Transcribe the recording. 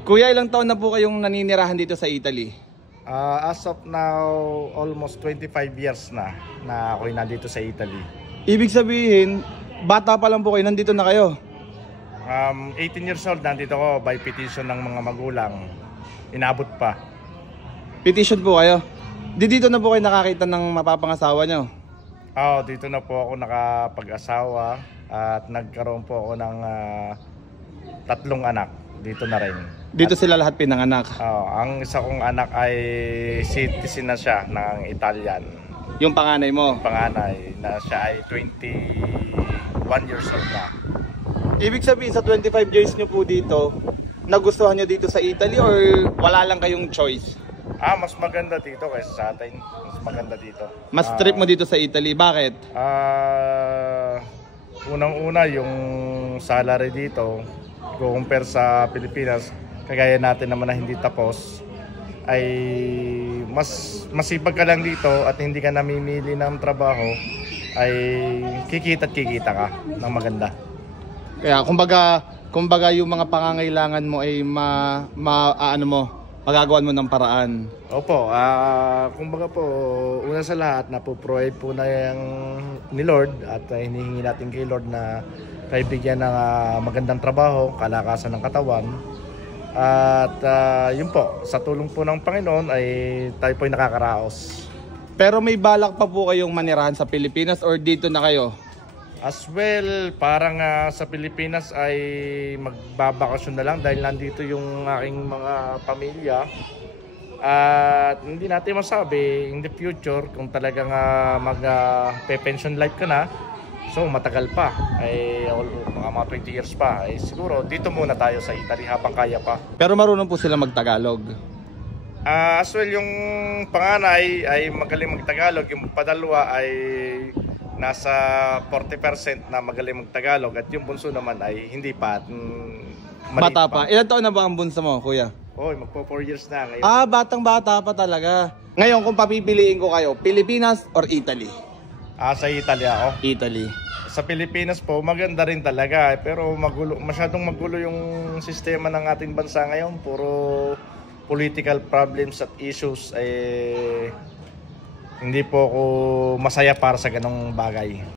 Kuya, ilang taon na po kayong naninirahan dito sa Italy? As of now, almost 25 years na ako'y nandito sa Italy. Ibig sabihin, bata pa lang po kayo, nandito na kayo? 18 years old, nandito ako by petition ng mga magulang. Inabot pa. Petition po kayo? Dito na po kayo nakakita ng mapapangasawa nyo? Dito na po ako nakapag-asawa at nagkaroon po ako ng 3 anak. Dito na rin. Dito sila lahat pinanganak? Ang isa kong anak ay citizen na siya ng Italian. Yung panganay mo? Yung panganay na siya ay 21 years old na. Ibig sabihin sa 25 years nyo po dito, nagustuhan nyo dito sa Italy or wala lang kayong choice? Mas maganda dito kaysa sa atin. Mas maganda dito. Mas trip mo dito sa Italy. Bakit? Unang-una yung salary dito, compare sa Pilipinas, kagaya natin naman na hindi tapos, ay mas masipag ka lang dito at hindi ka namimili ng trabaho, ay kikita ka ng maganda. Kaya kumbaga yung mga pangangailangan mo ay magagawan mo ng paraan. Opo, kumbaga po, una sa lahat, napoprovide po na yung ni Lord at hinihingi natin kay Lord na kaibigyan ng magandang trabaho, kalakasan ng katawan. At yun po, sa tulong po ng Panginoon ay tayo po ay nakakaraos. Pero may balak pa po kayong manirahan sa Pilipinas or dito na kayo? As well, parang sa Pilipinas ay magbabakasyon na lang dahil nandito yung aking mga pamilya. At hindi natin masabi in the future kung talagang mag-pension life ka na. So matagal pa, ay mga 20 years pa. Ay siguro dito muna tayo sa Italy habang kaya pa. Pero marunong po sila mag-Tagalog? As well, yung panganay ay magaling mag-Tagalog. Yung padalwa ay nasa 40% na magaling mag-Tagalog at yung bunso naman ay hindi pa. Bata pa. Ilan taon na ba ang bunso mo, kuya? Magpo 4 years na ngayon. Batang-bata pa talaga. Ngayon, kung papipiliin ko kayo, Pilipinas or Italy? Sa Italy ako. Italy. Sa Pilipinas po, maganda rin talaga. Pero masyadong magulo yung sistema ng ating bansa ngayon. Puro political problems at issues. Hindi po ako masaya para sa ganong bagay.